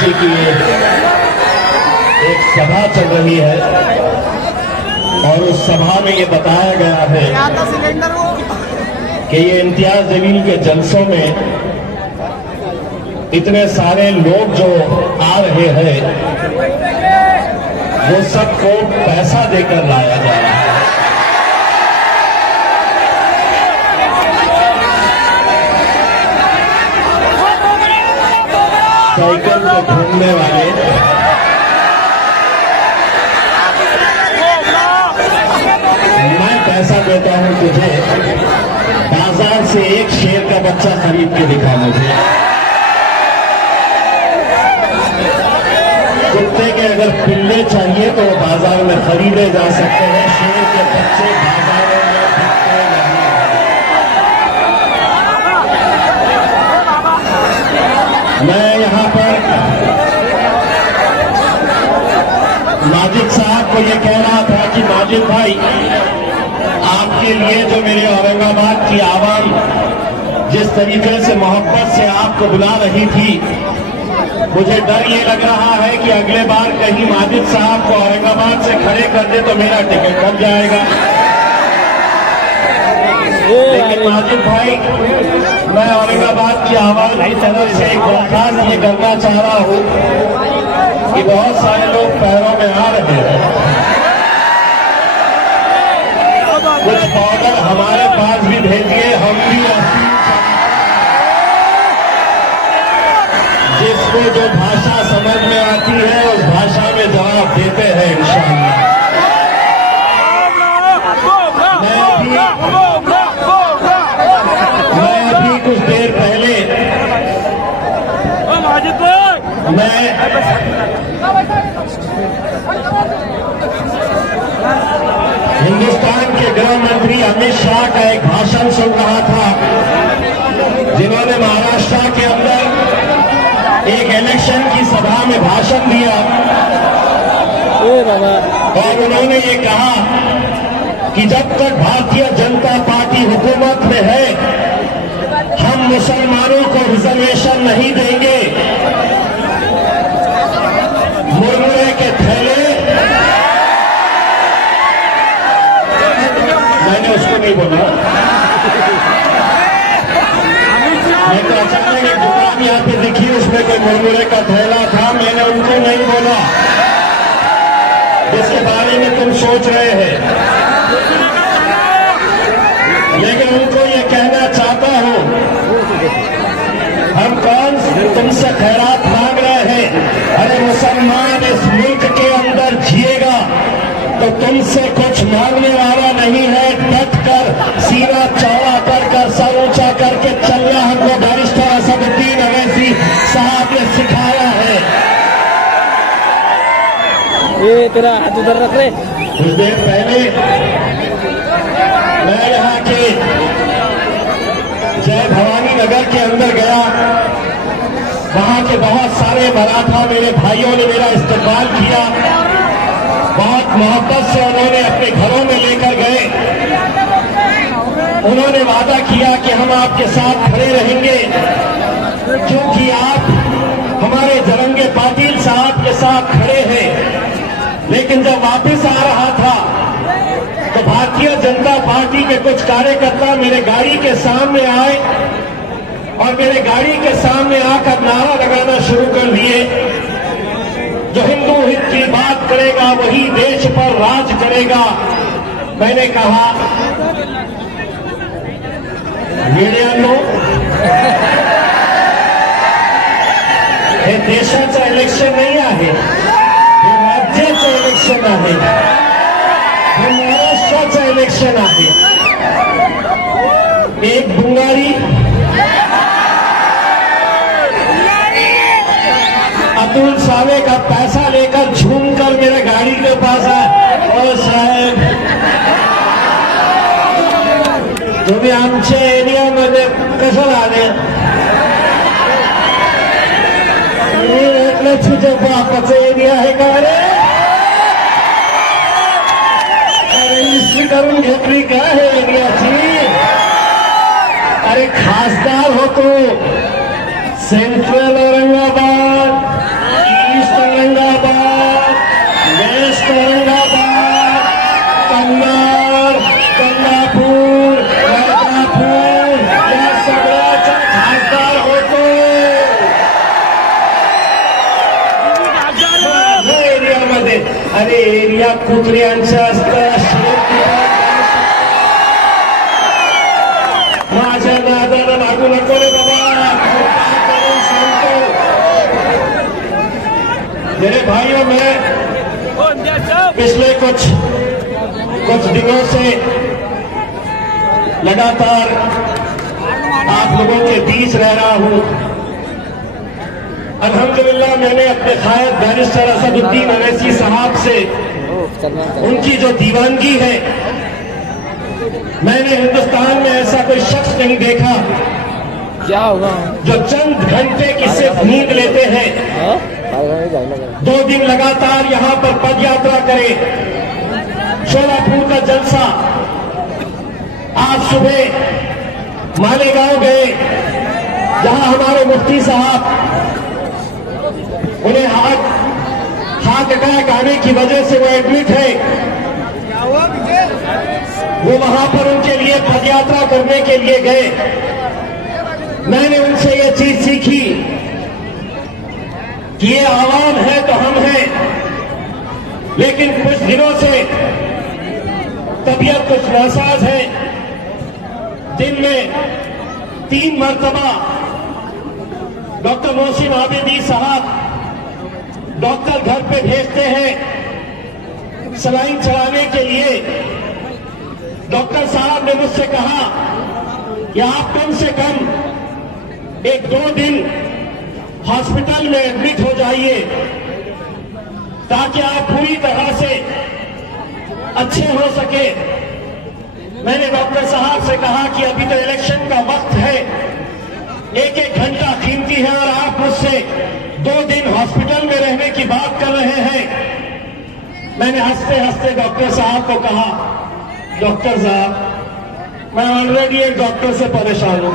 TMC की एक सभा चल रही है और उस सभा में ये बताया गया है कि ये इम्तियाज जलील के जलसों में इतने सारे लोग जो आ रहे हैं वो सबको पैसा देकर लाया जा रहा है। साइकिल पे घूमने वाले मैं पैसा देता हूं तुझे, बाजार से एक शेर का बच्चा खरीद के दिखा मुझे। कुत्ते के अगर पिल्ले चाहिए तो बाजार में खरीदे जा सकते हैं, शेर के बच्चे बाजारों में बिकते नहीं। मैं यहाँ पर माजिद साहब को ये कह रहा था कि माजिद भाई, आपके लिए जो मेरे औरंगाबाद की आवाम जिस तरीके से मोहब्बत से आपको बुला रही थी, मुझे डर ये लग रहा है कि अगले बार कहीं माजिद साहब को औरंगाबाद से खड़े कर दे तो मेरा टिकट कट जाएगा। लेकिन माजिद भाई, मैं औरंगाबाद की आवाज की तरफ से एक दरखास्त ये करना चाह रहा हूँ कि बहुत सारे लोग पैरों में आ रहे हैं, कुछ पाउडर हमारे पास भी भेजिए, हम भी जिसको जो भाषा समझ में आती है उस भाषा में जवाब देते हैं इंशाअल्लाह। मैं अभी कुछ देर पहले मैं हिंदुस्तान के गृह मंत्री अमित शाह का एक भाषण सुन रहा था, जिन्होंने महाराष्ट्र के अंदर एक इलेक्शन की सभा में भाषण दिया और उन्होंने ये कहा कि जब तक भारतीय जनता पार्टी हुकूमत में है हम मुसलमानों को रिजर्वेशन नहीं देंगे। मुरमुरे के थैले, मैंने उसको नहीं बोला, मैं तो अचानक एक दुकान यहाँ पे दिखी, उसमें कोई मुरमुरे का थैला था, मैंने उनको नहीं बोला जिसके बारे में तुम सोच रहे हैं, लेकिन उनको ये कहना चाहता हूं, हम कौन तुमसे खैरात मांग रहे हैं? अरे मुसलमान इस मुल्क के अंदर जिएगा तो तुमसे कुछ मांगने वाला नहीं है। डट कर, सीना चौड़ा कर सर ऊंचा करके चलना हमको बैरिस्टर असदुद्दीन अवैसी साहब ने सिखाया है। ये तेरा हाथ उधर रख ले। कुछ देर पहले मैं यहाँ के जय भवानी नगर के अंदर गया, वहां के बहुत सारे मराठा मेरे भाइयों ने मेरा इस्तेमाल किया, बहुत मोहब्बत से उन्होंने अपने घरों में लेकर गए। उन्होंने वादा किया कि हम आपके साथ खड़े रहेंगे क्योंकि आप हमारे जरंगे पाटिल साहब के साथ खड़े हैं। लेकिन जब वापस आ रहा था तो भारतीय जनता पार्टी के कुछ कार्यकर्ता मेरे गाड़ी के सामने आए और मेरे गाड़ी के सामने आकर नारा लगाना शुरू कर दिए, जो हिंदू हित की बात करेगा वही देश पर राज करेगा। मैंने कहा, मीडियानो, हे देशाचं इलेक्शन नाही आहे, हे राज्याचं इलेक्शन आहे, हे महाराष्ट्राचं इलेक्शन आहे। एक बुंगारी अतुल सावे का पैसा लेकर झूमकर मेरे गाड़ी के पास आया, ओ साहेब तुम्ही आमच्या एरियामध्ये कसं आले? तुझ्या बापाचा एरिया आहे का रे? अरे हिस्ट्री करून घेतली का हे एरियाची? अरे खासदार होतो सेंट्रल औरंगाबाद, या कुत्र्यांच्या माझ्या नादाला लागू नको रे बाबा, करून सांगतो. मेरे भाइयों, मैं पिछले कुछ दिनों से लगातार आप लोगों के बीच रह रहा हूं. अल्हम्दुलिल्लाह मैंने अपने कायद बैरिस्टर असदुद्दीन अवैसी साहब से उनकी जो दीवानगी है, मैंने हिंदुस्तान में ऐसा कोई शख्स नहीं देखा क्या होगा जो चंद घंटे की सिर्फ नींद लेते हैं, 2 दिन लगातार यहां पर पद यात्रा करे, शोलापुर का जलसा. आज सुबह मालेगांव गए, जहां हमारे मुफ्ती साहब, उन्हें हार्ट अटैक आने की वजह से वो एडमिट है. वो वहां पर उनके लिए पदयात्रा करने के लिए गए. मैंने उनसे ये चीज सीखी कि ये आवाम है तो हम हैं, लेकिन कुछ दिनों से तबीयत कुछ नासाज है. दिन में 3 मरतबा डॉक्टर मोहसिन आबिदी साहब डॉक्टर घर पे भेजते हैं सलाइन चढ़ाने के लिए. डॉक्टर साहब ने मुझसे कहा कि आप कम से कम 1-2 दिन हॉस्पिटल में एडमिट हो जाइए, ताकि आप पूरी तरह से अच्छे हो सके. मैंने डॉक्टर साहब से कहा कि अभी तो इलेक्शन का वक्त है, 1-1 घंटा कीमती है, और आप मुझसे 2 दिन हॉस्पिटल में रहने की बात कर रहे हैं. मैंने हंसते हंसते डॉक्टर साहब को कहा, डॉक्टर साहब मैं ऑलरेडी एक डॉक्टर से परेशान हूं.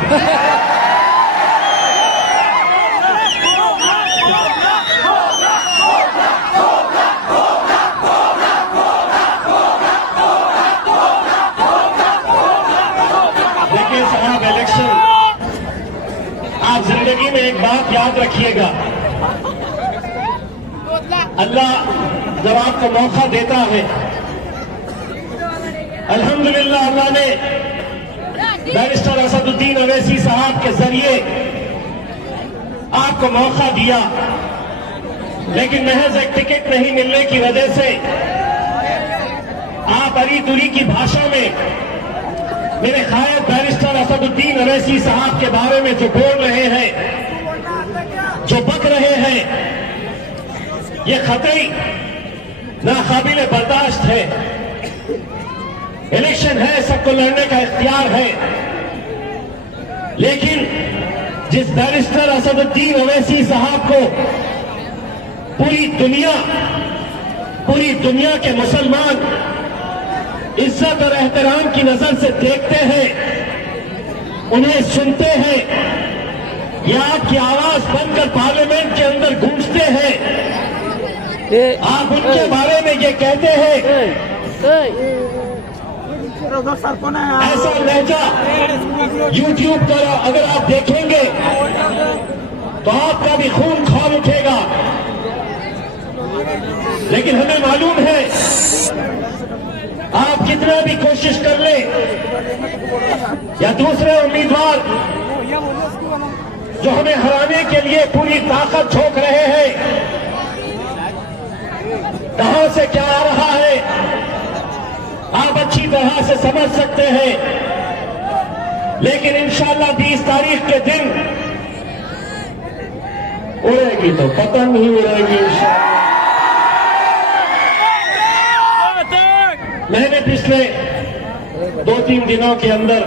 देखिए साहब, इलेक्शन, आप जिंदगी में एक बात याद रखिएगा, अल्लाह जब आपको मौका देता है, अल्हम्दुलिल्लाह अल्लाह ने बैरिस्टर असदुद्दीन अवैसी साहब के जरिए आपको मौका दिया, लेकिन महज एक टिकट नहीं मिलने की वजह से आप अरी तुरी की भाषा में मेरे कायद बैरिस्टर असदुद्दीन अवैसी साहब के बारे में जो बोल रहे हैं, जो बक रहे हैं, ये खतई नाकाबिले बर्दाश्त है. इलेक्शन है, सबको लड़ने का इख्तियार है, लेकिन जिस बैरिस्टर असदुद्दीन अवैसी साहब को पूरी दुनिया के मुसलमान इज्जत और एहतराम की नजर से देखते हैं, उन्हें सुनते हैं, या आपकी आवाज बनकर पार्लियामेंट के अंदर गूंजते हैं, आप उनके बारे में ये कहते हैं, ऐसा लहजा यूट्यूब पर अगर आप देखेंगे तो आपका भी खून खौल उठेगा. लेकिन हमें मालूम है, आप कितना भी कोशिश कर ले या दूसरे उम्मीदवार जो हमें हराने के लिए पूरी ताकत झोंक रहे हैं, कहां से क्या आ रहा है आप अच्छी तरह से समझ सकते हैं. लेकिन इंशाअल्लाह 20 तारीख के दिन उड़ेगी तो पतंग ही उड़ेगी इंशाअल्लाह. मैंने पिछले 2-3 दिनों के अंदर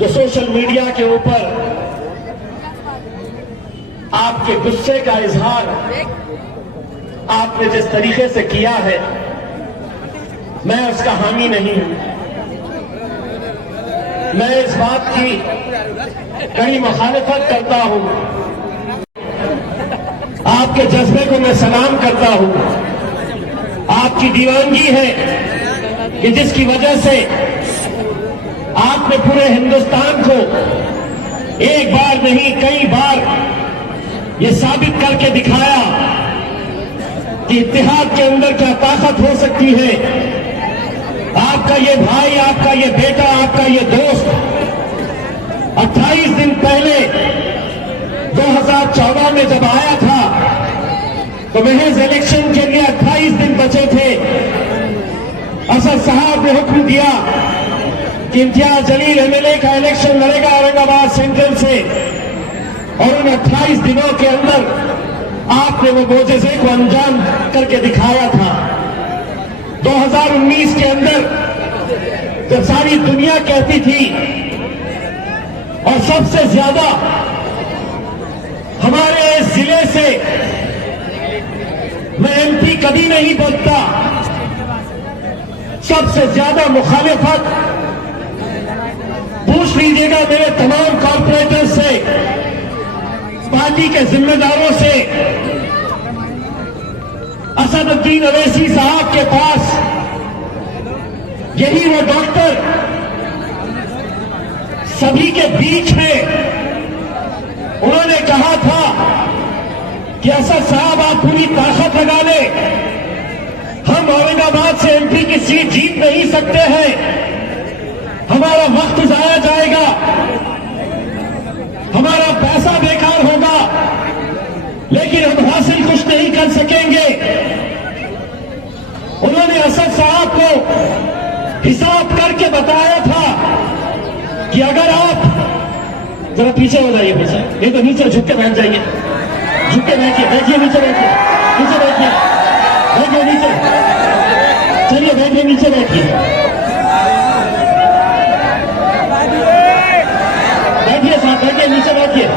जो सोशल मीडिया के ऊपर आपके गुस्से का इजहार आपने जिस तरीके से किया है, मैं उसका हामी नहीं हूं. मैं इस बात की कड़ी मुखालिफत करता हूं. आपके जज्बे को मैं सलाम करता हूं. आपकी दीवानगी है कि जिसकी वजह से आपने पूरे हिंदुस्तान को एक बार नहीं कई बार ये साबित करके दिखाया कि इत्तेहाद के अंदर क्या ताकत हो सकती है। आपका ये भाई, आपका ये बेटा, आपका ये दोस्त 28 दिन पहले 2014 में जब आया था तो महज इलेक्शन के लिए 28 दिन बचे थे। असद साहब ने हुक्म दिया कि इम्तियाज जलील एमएलए का इलेक्शन लड़ेगा औरंगाबाद सेंट्रल से, और उन 28 दिनों के अंदर आपने वो मोजज़े को अंजाम करके दिखाया था। 2019 के अंदर जब सारी दुनिया कहती थी, और सबसे ज्यादा हमारे इस जिले से मैं एमपी कभी नहीं बोलता, सबसे ज्यादा मुखालिफत पूछ लीजिएगा मेरे तमाम कॉर्पोरेटर से, पार्टी के जिम्मेदारों से। असदुद्दीन अवैसी साहब के पास यही वो डॉक्टर सभी के बीच है। उन्होंने कहा था कि असद साहब आप पूरी ताकत लगा ले, हम औरंगाबाद से एमपी की सीट जीत नहीं सकते हैं, हमारा वक्त जाया जाएगा, हमारा पैसा बेकार होगा, लेकिन हम हासिल कुछ नहीं कर सकेंगे। उन्होंने असद साहब को हिसाब करके बताया था कि अगर आप जरा पीछे हो जाइए, पीछे नहीं तो नीचे झुक के बैठ जाइए, झुक के बैठिए, बैठिए नीचे, बैठिए नीचे, बैठिए बैठिए नीचे, चलिए बैठिए नीचे, बैठिए बैठिए साहब, बैठिए नीचे, बैठिए।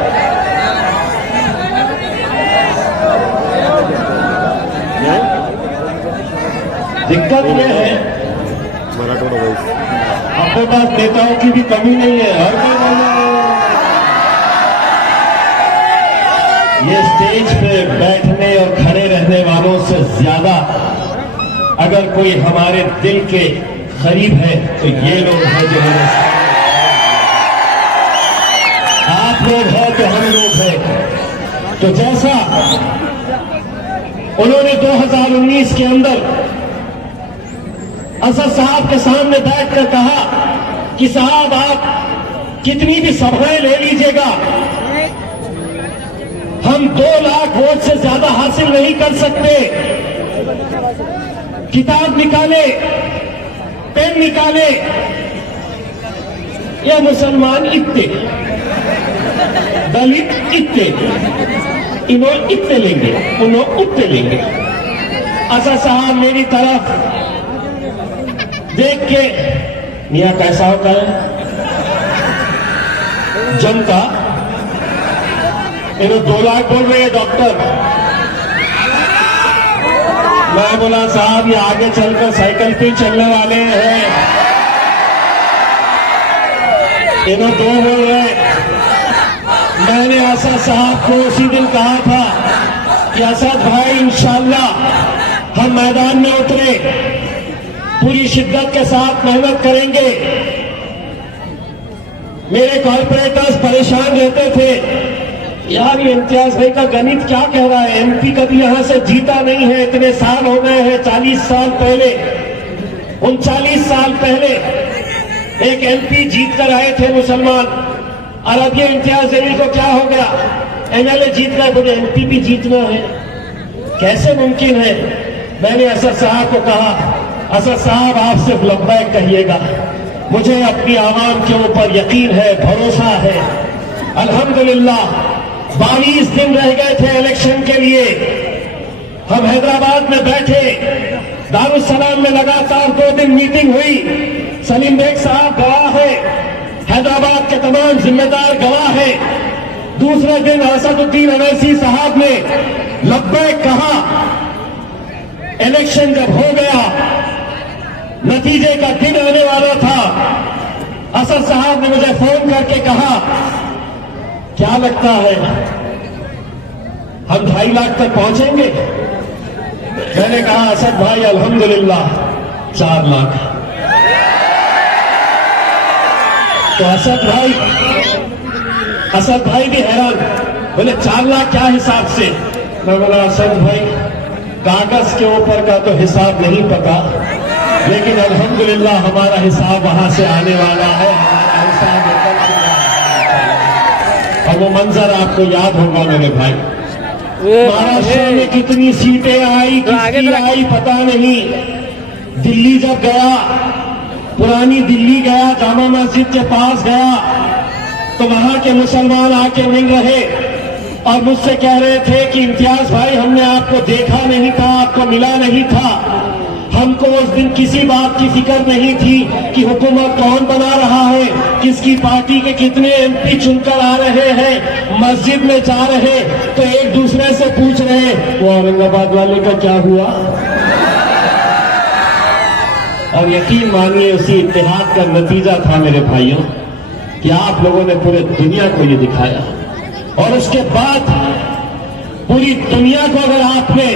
दिक्कत यह है अपने पास नेताओं की भी कमी नहीं है, हर कोई बोले ये स्टेज पे बैठने और खड़े रहने वालों से ज्यादा अगर कोई हमारे दिल के करीब है तो ये लोग हैं जो हमें, आप लोग हैं तो हम लोग हैं। तो जैसा उन्होंने 2019 के अंदर असद साहब के सामने बैठकर कहा कि साहब आप कितनी भी सभाएं ले लीजिएगा, हम 2 लाख वोट से ज्यादा हासिल नहीं कर सकते। किताब निकाले, पेन निकाले, ये मुसलमान इतने, दलित इतने, इन्होंने इतने लेंगे, उन्होंने उतने लेंगे। असद साहब मेरी तरफ देख के, मियां कैसा होता है जनता, इन्होंने 2 लाख बोल रहे हैं डॉक्टर। मैं बोला साहब ये आगे चलकर साइकिल पे चलने वाले हैं, इन्होंने 2 बोल रहे। मैंने असद साहब को उसी दिन कहा था कि असद भाई इंशाअल्लाह हम मैदान में उतरे, पूरी शिद्दत के साथ मेहनत करेंगे। मेरे कॉर्पोरेटर्स परेशान रहते थे, यार ये इम्तियाज भाई का गणित क्या कह रहा है, एमपी कभी यहां से जीता नहीं है, इतने साल हो गए हैं, 40 साल पहले, 39 साल पहले एक एमपी जीत कर आए थे मुसलमान, और अब ये इम्तियाज जलील को क्या हो गया, एमएलए जीत गए, बोले एमपी भी जीतना है, कैसे मुमकिन है। मैंने असद साहब को कहा, असद साहब आप सिर्फ लब्बैक कहिएगा, मुझे अपनी आवाम के ऊपर यकीन है, भरोसा है। अल्हम्दुलिल्लाह 22 दिन रह गए थे इलेक्शन के लिए, हम हैदराबाद में बैठे, दारुस्सलाम में लगातार 2 दिन मीटिंग हुई, सलीम बेग साहब गवाह है, हैदराबाद के तमाम जिम्मेदार गवाह है। दूसरे दिन असदुद्दीन अवैसी साहब ने लब्बैक कहा। इलेक्शन जब हो गया, नतीजे का दिन आने वाला था, असद साहब ने मुझे फोन करके कहा, क्या लगता है हम 2.5 लाख तक पहुंचेंगे? मैंने कहा असद भाई अल्हम्दुलिल्लाह 4 लाख। तो असद भाई भी हैरान, बोले 4 लाख क्या हिसाब से? मैं बोला असद भाई कागज के ऊपर का तो हिसाब नहीं पता, लेकिन अल्हम्दुलिल्लाह हमारा हिसाब वहां से आने वाला है। हमारा हिसाब निकल चुका है और वो मंजर आपको याद होगा मेरे भाई। महाराष्ट्र में कितनी सीटें आई, किसकी आई पता नहीं। दिल्ली जब गया, पुरानी दिल्ली गया, जामा मस्जिद के पास गया तो वहां के मुसलमान आके मिल रहे और मुझसे कह रहे थे कि इम्तियाज भाई, हमने आपको देखा नहीं था, आपको मिला नहीं था। हमको उस दिन किसी बात की फिक्र नहीं थी कि हुकूमत कौन बना रहा है, किसकी पार्टी के कितने एमपी चुनकर आ रहे हैं। मस्जिद में जा रहे तो एक दूसरे से पूछ रहे वो औरंगाबाद वाले का क्या हुआ। और यकीन मानिए उसी इत्तेहाद का नतीजा था मेरे भाइयों कि आप लोगों ने पूरे दुनिया को ये दिखाया। और उसके बाद पूरी दुनिया को अगर आपने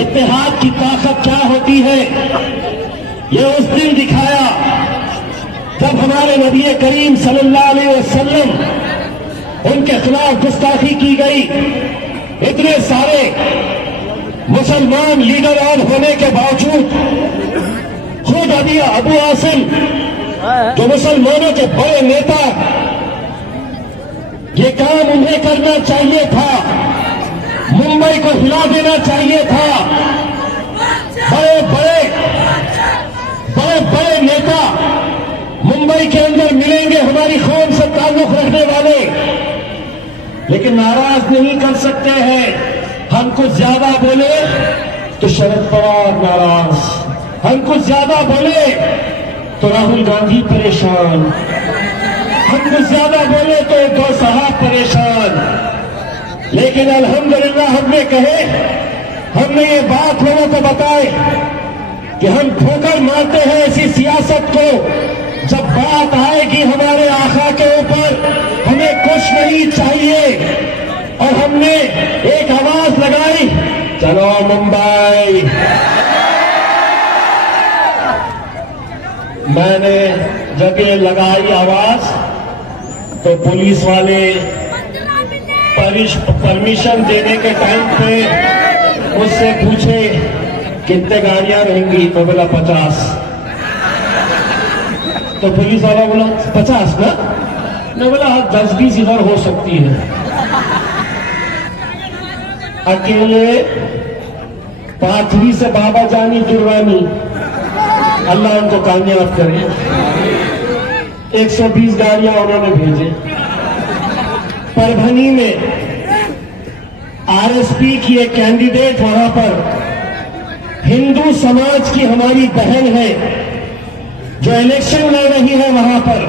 इत्तेहाद की ताकत क्या होती है ये उस दिन दिखाया जब हमारे नबी करीम सल्लल्लाहु अलैहि वसल्लम, उनके खिलाफ गुस्ताखी की गई। इतने सारे मुसलमान लीडर और होने के बावजूद खुद अबू आसिम जो मुसलमानों के बड़े नेता, ये काम उन्हें करना चाहिए था, मुंबई को हिला देना चाहिए था। बड़े बड़े नेता मुंबई के अंदर मिलेंगे हमारी कौम से ताल्लुक रखने वाले, लेकिन नाराज नहीं कर सकते हैं। हम कुछ ज्यादा बोले तो शरद पवार नाराज, हम कुछ ज्यादा बोले तो राहुल गांधी परेशान, हम कुछ ज्यादा बोले तो दो साहब परेशान। लेकिन अल्हम्दुलिल्लाह हमने ये बात लोगों को बताए कि हम ठोकर मारते हैं ऐसी सियासत को। जब बात आएगी हमारे आका के ऊपर, हमें कुछ नहीं चाहिए। और हमने एक आवाज लगाई, चलो मुंबई। मैंने जब ये लगाई आवाज तो पुलिस वाले परमिशन देने के टाइम पे मुझसे पूछे कितने गाड़ियां रहेंगी, तो बोला 50। तो पुलिस वाला बोला 50 ना, मैं बोला 10-20 इधर हो सकती है। अकेले पाथरी से बाबा जानी दुर्वानी, अल्लाह उनको कामयाब करे, 120 गाड़ियां उन्होंने भेजे। परभनी में आरएसपी की एक कैंडिडेट वहां पर हिंदू समाज की हमारी बहन है जो इलेक्शन लड़ रही है। वहां पर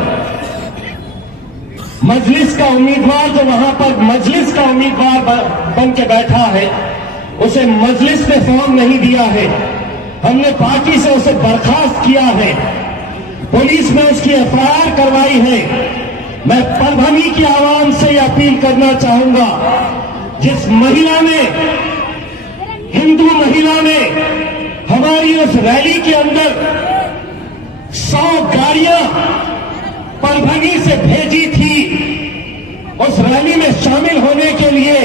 मजलिस का उम्मीदवार जो वहां पर मजलिस का उम्मीदवार बन के बैठा है, उसे मजलिस ने फॉर्म नहीं दिया है। हमने पार्टी से उसे बर्खास्त किया है, पुलिस ने उसकी एफआईआर करवाई है। मैं परभनी की आवाम से यह अपील करना चाहूंगा, जिस महिला ने, हिंदू महिला ने हमारी उस रैली के अंदर 100 गाड़ियां परभनी से भेजी थी, उस रैली में शामिल होने के लिए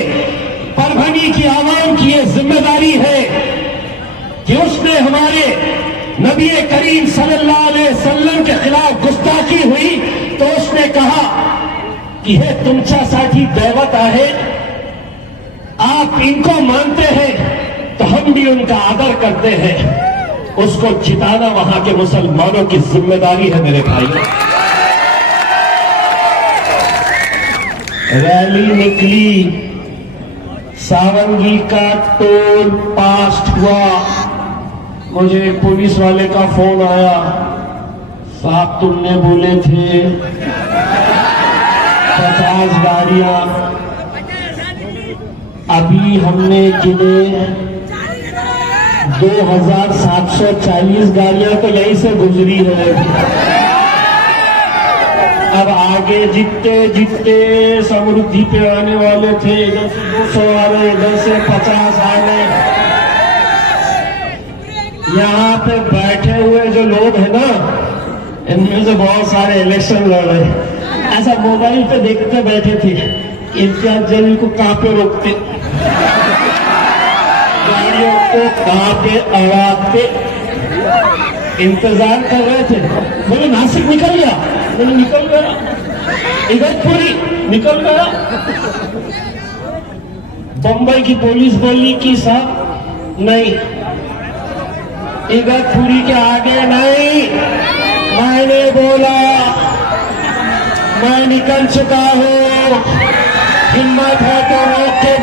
परभनी की आवाम की यह जिम्मेदारी है कि उसने हमारे नबी करीम सल्लल्लाहु अलैहि वसल्लम के खिलाफ गुस्ताखी हुई तो उसने कहा कि हे तुमच्यासाठी दैवत आहे, आप इनको मानते हैं तो हम भी उनका आदर करते हैं। उसको जिताना वहां के मुसलमानों की जिम्मेदारी है मेरे भाइयों। रैली निकली, सारंगी का टोल पास हुआ, मुझे पुलिस वाले का फोन आया, साहब तुमने बोले थे 50 गाड़ियां, अभी हमने गिने 2740 गाड़ियां तो यहीं से गुजरी है। अब आगे जितने समृद्धि पे आने वाले थे, इधर से 200 आ रहे, इधर से 50 आ रहे। यहाँ पे बैठे हुए जो लोग हैं ना, इनमें से बहुत सारे इलेक्शन लड़ रहे हैं। ऐसा मोबाइल पे देखते बैठे थे, इम्तियाज जलील को कहां पे रोकते। गाड़ियों को कांपे आवाज पे इंतजार कर रहे थे। बोले नासिक निकल गया, बोले निकल गया, इगतपुरी निकल गया। बंबई की पुलिस बोली कि साहब नहीं, इगतपुरी के आगे नहीं। मैंने बोला मैं निकल चुका हूं, हिम्मत है तो रोक के